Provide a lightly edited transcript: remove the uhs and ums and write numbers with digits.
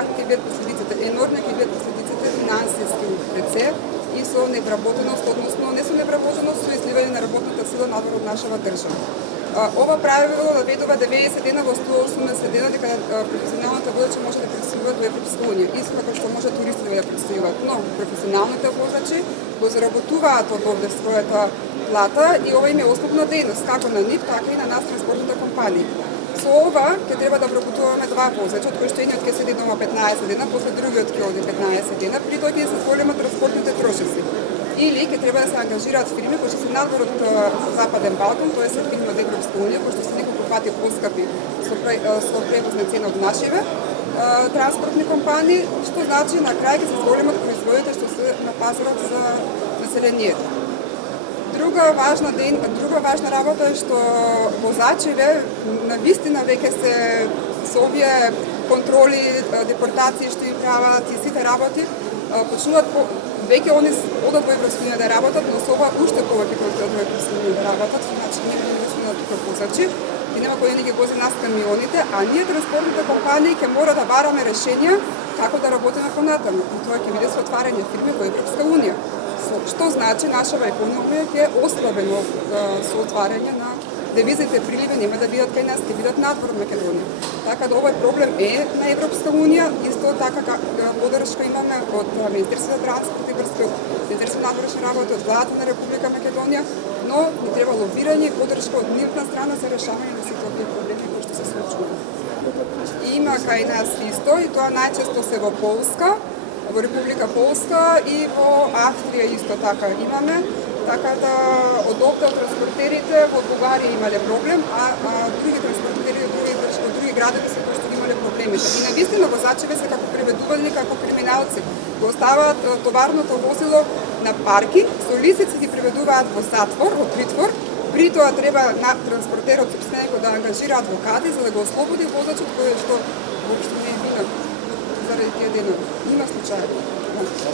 какви ќе бидат последиците? Енормни ќе бидат последиците финансиски пред се и со невработеност, односно не со невработеност, со изливање на работната сила надвор од нашава држава. Ова правило наведува 90 дена во 180 дена дека професионалната возачи може да пристигуваат во Европска унија, исто како што може туристите да пристигуваат, но професионалните возачи го заработуваат од овде својата плата и ова им е основна дејност, како на нив, така и на нас транспортните компании. Со ова ќе треба да вработуваме два возачи, од кои што едниот ќе седи дома 15 дена, после другиот ќе оди 15 дена, при тоа ќе се зголемат транспортните трошоци. Или ќе треба да се ангажираат фирми кои што се надвор од Западен Балкан, тоа е фирми од Европска унија, кои што се неколку пати поскапи со превозна цена од нашиве транспортни компании, што значи на крај ќе се зголемат производите што се на пазарот за населението. Друга важна работа е што возачиве навистина веќе се со овие контроли, депортации што им прават и сите работи почнуваат веќе они одат во Европска унија да работат, но со ова уште повеќе кои одат во Европска унија да работат, значи ние сме тука возачи и нема кој да ги вози нас камионите, а ние транспортните компании ќе мора да бараме решенија како да работиме понатаму. И тоа ќе биде со отварање фирми во Европска унија. Што значи нашава економија ќе ослабено со отварање на девизните приливи нема да бидат кај нас, ќе бидат надвор Македонија. Така да овој проблем е на Европска унија, исто така поддршка имаме од Министерството за транспорт и врски, од Министерството на вътрешни работи, од владата на Република Македонија, но ни треба лобирање и поддршка од нивна страна за решавање на сите овие проблеми кои што се случуваат. Има кај нас исто и тоа најчесто се во Полска, во Република Полска и во Австрија исто така имаме. Така да од овде од транспортерите во Бугарија имале проблем, а други транспортери од други градови се кои што имале проблеми. И навистина возачеве се како преведувани како криминалци. Го оставаат товарното возило на паркинг, со лисици ги преведуваат во затвор, во притвор. При тоа треба на транспортерот собственикот да ангажира адвокати за да го ослободи возачот кој што воопшто не е винен заради тие денови. Има случаи.